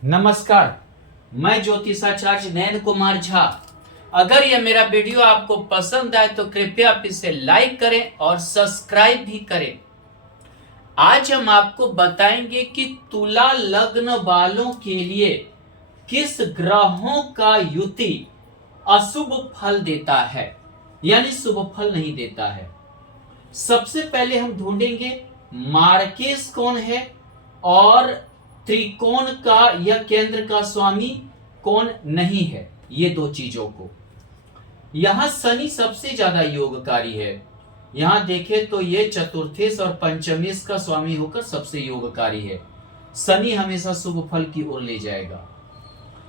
नमस्कार, मैं ज्योतिषाचार्य नयन कुमार झा। अगर यह मेरा वीडियो आपको पसंद आए तो कृपया आप इसे लाइक करें और सब्सक्राइब भी करें। आज हम आपको बताएंगे कि तुला लग्न वालों के लिए किस ग्रहों का युति अशुभ फल देता है, यानी शुभ फल नहीं देता है। सबसे पहले हम ढूंढेंगे मार्केस कौन है और त्रिकोण का या केंद्र का स्वामी कौन नहीं है, ये दो चीजों को। यहां शनि सबसे ज्यादा योगकारी है। यहां देखें तो ये चतुर्थेश और पंचमेश का स्वामी होकर सबसे योगकारी है। शनि हमेशा शुभ फल की ओर ले जाएगा।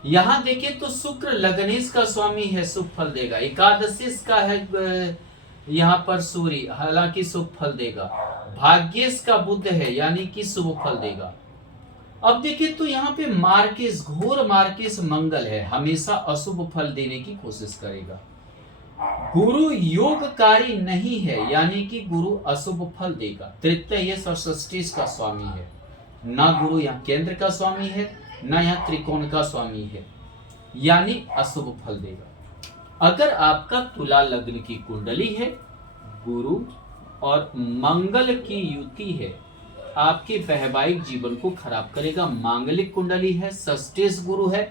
यहां देखें तो शुक्र लग्नेश का स्वामी है, शुभ फल देगा। एकादशेश का है यहाँ पर सूर्य, हालांकि शुभ फल देगा। भाग्येश का बुध है, यानी कि शुभ फल देगा। अब देखिए तो यहाँ पे मार्केस, घोर मार्केस मंगल है, हमेशा अशुभ फल देने की कोशिश करेगा। गुरु योगकारी नहीं है, यानी कि गुरु अशुभ फल देगा। तृतीय और षष्ठीश का स्वामी है, ना गुरु यहाँ केंद्र का स्वामी है, ना यहाँ त्रिकोण का स्वामी है, यानी अशुभ फल देगा। अगर आपका तुला लग्न की कुंडली है, गुरु और मंगल की युति है, आपके वैवाहिक जीवन को खराब करेगा। मांगलिक कुंडली है, षष्ठेश गुरु है,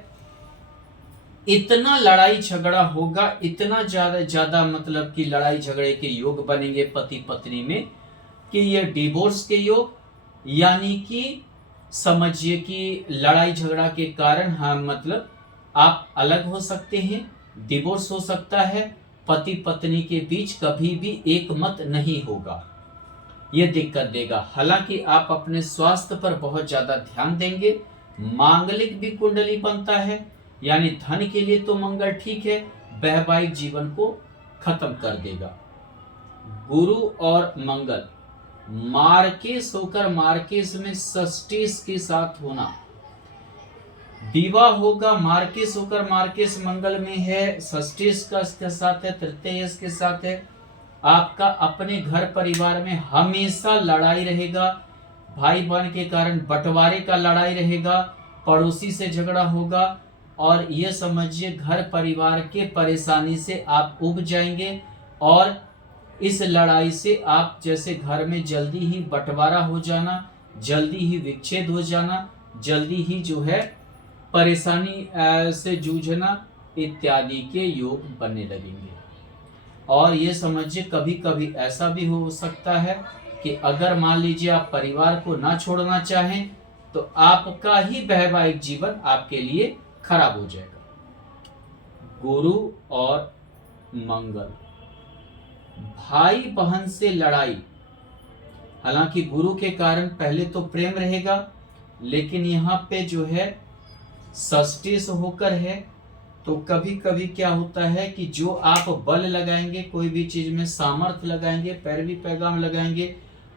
इतना लड़ाई झगड़ा होगा, इतना ज्यादा मतलब कि लड़ाई झगड़े के योग बनेंगे पति पत्नी में कि ये डिवोर्स के योग, यानी कि समझिए कि लड़ाई झगड़ा के कारण मतलब आप अलग हो सकते हैं, डिवोर्स हो सकता है, पति पत्नी के बीच कभी भी एक मत नहीं होगा, ये दिक्कत देगा। हालांकि आप अपने स्वास्थ्य पर बहुत ज्यादा ध्यान देंगे। मांगलिक भी कुंडली बनता है, यानी धन के लिए तो मंगल ठीक है, वैवाहिक जीवन को खत्म कर देगा। गुरु और मंगल मार्केस होकर मार्केस में षष्ठेश के साथ होना, विवाह होगा मार्केस होकर मार्केस मंगल में है, षष्ठेश का इसके साथ है, तृतीय के साथ है। आपका अपने घर परिवार में हमेशा लड़ाई रहेगा, भाई बहन के कारण बंटवारे का लड़ाई रहेगा, पड़ोसी से झगड़ा होगा, और ये समझिए घर परिवार के परेशानी से आप उब जाएंगे। और इस लड़ाई से आप जैसे घर में जल्दी ही बंटवारा हो जाना, जल्दी ही विच्छेद हो जाना, जल्दी ही जो है परेशानी से जूझना इत्यादि के योग बनने लगेंगे। और ये समझिए कभी कभी ऐसा भी हो सकता है कि अगर मान लीजिए आप परिवार को ना छोड़ना चाहें तो आपका ही वैवाहिक जीवन आपके लिए खराब हो जाएगा। गुरु और मंगल, भाई बहन से लड़ाई, हालांकि गुरु के कारण पहले तो प्रेम रहेगा, लेकिन यहाँ पे जो है षष्ठेश होकर है, तो कभी कभी क्या होता है कि जो आप बल लगाएंगे, कोई भी चीज में सामर्थ्य लगाएंगे, पैरवी पैगाम लगाएंगे,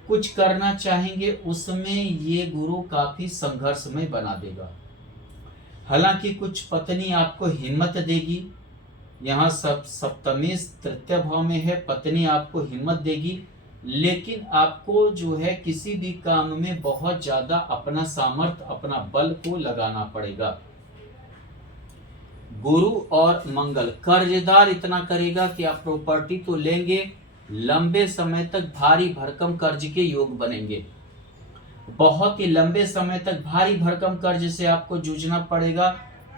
कुछ करना चाहेंगे, उसमें ये गुरु काफी संघर्षमय बना देगा। हालांकि कुछ पत्नी आपको हिम्मत देगी, यहाँ सब सप्तमेश तृतीय भाव में है, पत्नी आपको हिम्मत देगी, लेकिन आपको जो है किसी भी काम में बहुत ज्यादा अपना सामर्थ्य, अपना बल को लगाना पड़ेगा। गुरु और मंगल कर्जदार इतना करेगा कि आप प्रॉपर्टी तो लेंगे, लंबे समय तक भारी भरकम कर्ज के योग बनेंगे। बहुत ही लंबे समय तक भारी भरकम कर्ज से आपको जूझना पड़ेगा।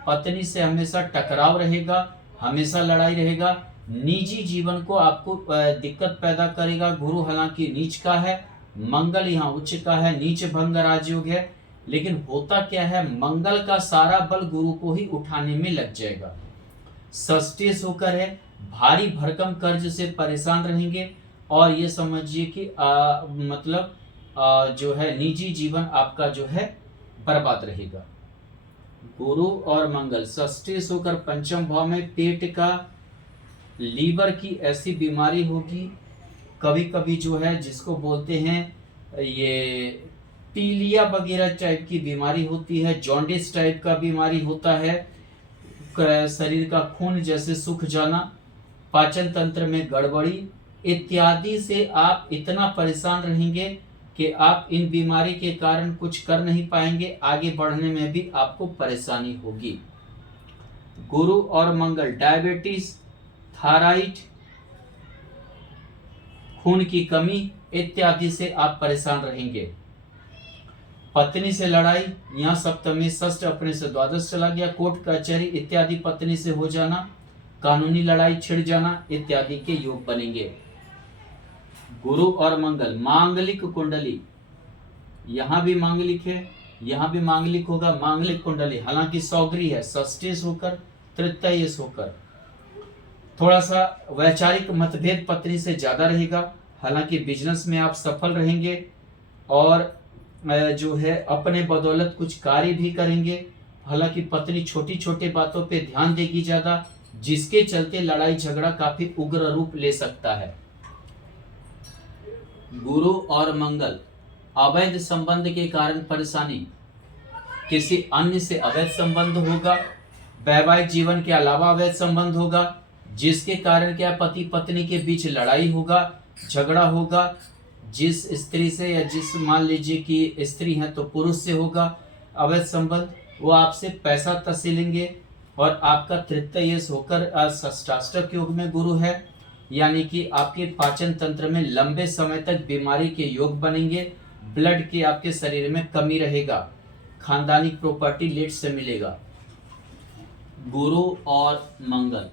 पत्नी से हमेशा टकराव रहेगा, हमेशा लड़ाई रहेगा। निजी जीवन को आपको दिक्कत पैदा करेगा। गुरु हालांकि नीच का है, मंगल यहाँ उच्च का है, नीच भंग राजयोग है, लेकिन होता क्या है, मंगल का सारा बल गुरु को ही उठाने में लग जाएगा। षष्ठेश होकर है, भारी भरकम कर्ज से परेशान रहेंगे, और ये समझिए कि मतलब जो है निजी जीवन आपका जो है बर्बाद रहेगा। गुरु और मंगल षष्ठेश होकर पंचम भाव में, पेट का, लीवर की ऐसी बीमारी होगी, कभी कभी जो है जिसको बोलते हैं ये पीलिया वगैरह टाइप की बीमारी होती है, जॉन्डिस टाइप का बीमारी होता है, शरीर का खून जैसे सूख जाना, पाचन तंत्र में गड़बड़ी इत्यादि से आप इतना परेशान रहेंगे कि आप इन बीमारी के कारण कुछ कर नहीं पाएंगे, आगे बढ़ने में भी आपको परेशानी होगी। गुरु और मंगल डायबिटीज, थायराइड, खून की कमी इत्यादि से आप परेशान रहेंगे। पत्नी से लड़ाई, यहाँ सप्तमी षष्ठ अपने से द्वादश चला गया, कोर्ट कचहरी इत्यादि पत्नी से हो जाना, कानूनी लड़ाई छिड़ जाना इत्यादि के योग बनेंगे। गुरु और मंगल मांगलिक कुंडली, यहाँ भी मांगलिक है, यहाँ भी मांगलिक होगा। मांगलिक कुंडली हालांकि सौगरी है, षष्ठेश होकर तृतीयेश होकर थोड़ा सा वैचारिक मतभेद पत्नी से ज्यादा रहेगा। हालांकि बिजनेस में आप सफल रहेंगे और जो है अपने बदौलत कुछ कार्य भी करेंगे। हालांकि पत्नी छोटी छोटी बातों पे ध्यान देगी ज्यादा, जिसके चलते लड़ाई झगड़ा काफी उग्र रूप ले सकता है। गुरु और मंगल अवैध संबंध के कारण परेशानी, किसी अन्य से अवैध संबंध होगा, वैवाहिक जीवन के अलावा अवैध संबंध होगा, जिसके कारण क्या पति पत्नी के बीच लड़ाई होगा, झगड़ा होगा। जिस स्त्री से या जिस मान लीजिए कि स्त्री है तो पुरुष से होगा अवैध संबंध, वो आपसे पैसा तसीलेंगे। और आपका तृतीयेश होकर षष्ठाष्टक योग में गुरु है, यानी कि आपके पाचन तंत्र में लंबे समय तक बीमारी के योग बनेंगे। ब्लड की आपके शरीर में कमी रहेगा, खानदानी प्रॉपर्टी लेट से मिलेगा। गुरु और मंगल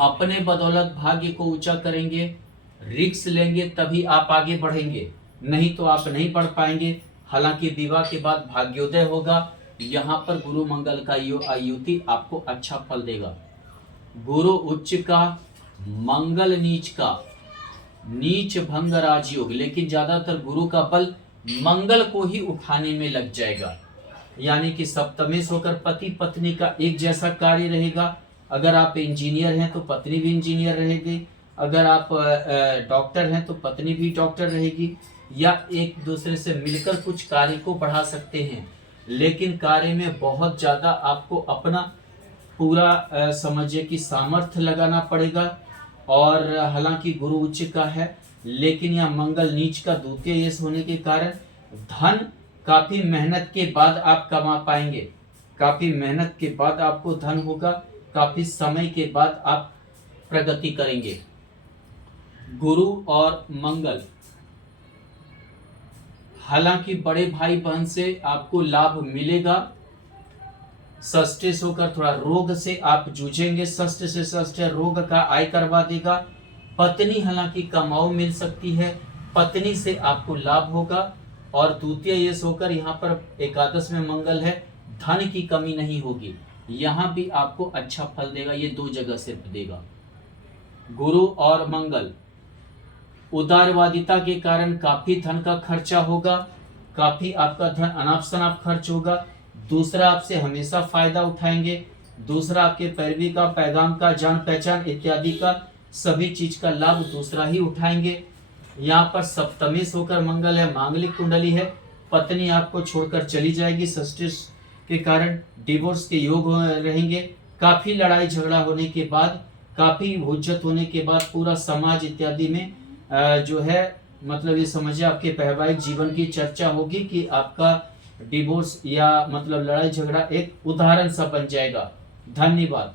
अपने बदौलत भाग्य को ऊंचा करेंगे, रिस्क लेंगे तभी आप आगे बढ़ेंगे, नहीं तो आप नहीं बढ़ पाएंगे। हालांकि विवाह के बाद भाग्योदय होगा। यहाँ पर गुरु मंगल का युति आपको अच्छा फल देगा। गुरु उच्च का, मंगल नीच का, नीच भंग राजयोग, लेकिन ज्यादातर गुरु का बल मंगल को ही उठाने में लग जाएगा। यानी कि सप्तमेश होकर पति पत्नी का एक जैसा कार्य रहेगा। अगर आप इंजीनियर हैं तो पत्नी भी इंजीनियर रहेगी, अगर आप डॉक्टर हैं तो पत्नी भी डॉक्टर रहेगी, या एक दूसरे से मिलकर कुछ कार्य को बढ़ा सकते हैं। लेकिन कार्य में बहुत ज्यादा आपको अपना पूरा समझिए कि सामर्थ्य लगाना पड़ेगा। और हालांकि गुरु उच्च का है, लेकिन यह मंगल नीच का द्वितीयेश होने के कारण धन काफी मेहनत के बाद आप कमा पाएंगे। काफी मेहनत के बाद आपको धन होगा, काफी समय के बाद आप प्रगति करेंगे। गुरु और मंगल हालांकि बड़े भाई बहन से आपको लाभ मिलेगा। षष्ठेश होकर थोड़ा रोग से आप जूझेंगे, षष्ठ से षष्ठ रोग का आय करवा देगा। पत्नी हालांकि कमाऊ मिल सकती है, पत्नी से आपको लाभ होगा। और द्वितीयेश होकर यहाँ पर एकादश में मंगल है, धन की कमी नहीं होगी, यहाँ भी आपको अच्छा फल देगा। ये दो जगह सिर्फ देगा। गुरु और मंगल उदारवादिता के कारण काफी धन का खर्चा होगा, काफी आपका धन अनाप शनाप खर्च होगा। दूसरा आपसे हमेशा फायदा उठाएंगे, दूसरा आपके पैरवी का, पैगाम का, जान पहचान इत्यादि का सभी चीज का लाभ दूसरा ही उठाएंगे। यहाँ पर सप्तमेश होकर मंगल है, मांगलिक कुंडली है, पत्नी आपको छोड़कर चली जाएगी, षष्ठेश के कारण डिवोर्स के योग रहेंगे। काफी लड़ाई झगड़ा होने के बाद, काफी हुज्जत होने के बाद पूरा समाज इत्यादि में जो है मतलब ये समझिए आपके वैवाहिक जीवन की चर्चा होगी कि आपका डिवोर्स या मतलब लड़ाई झगड़ा एक उदाहरण सा बन जाएगा। धन्यवाद।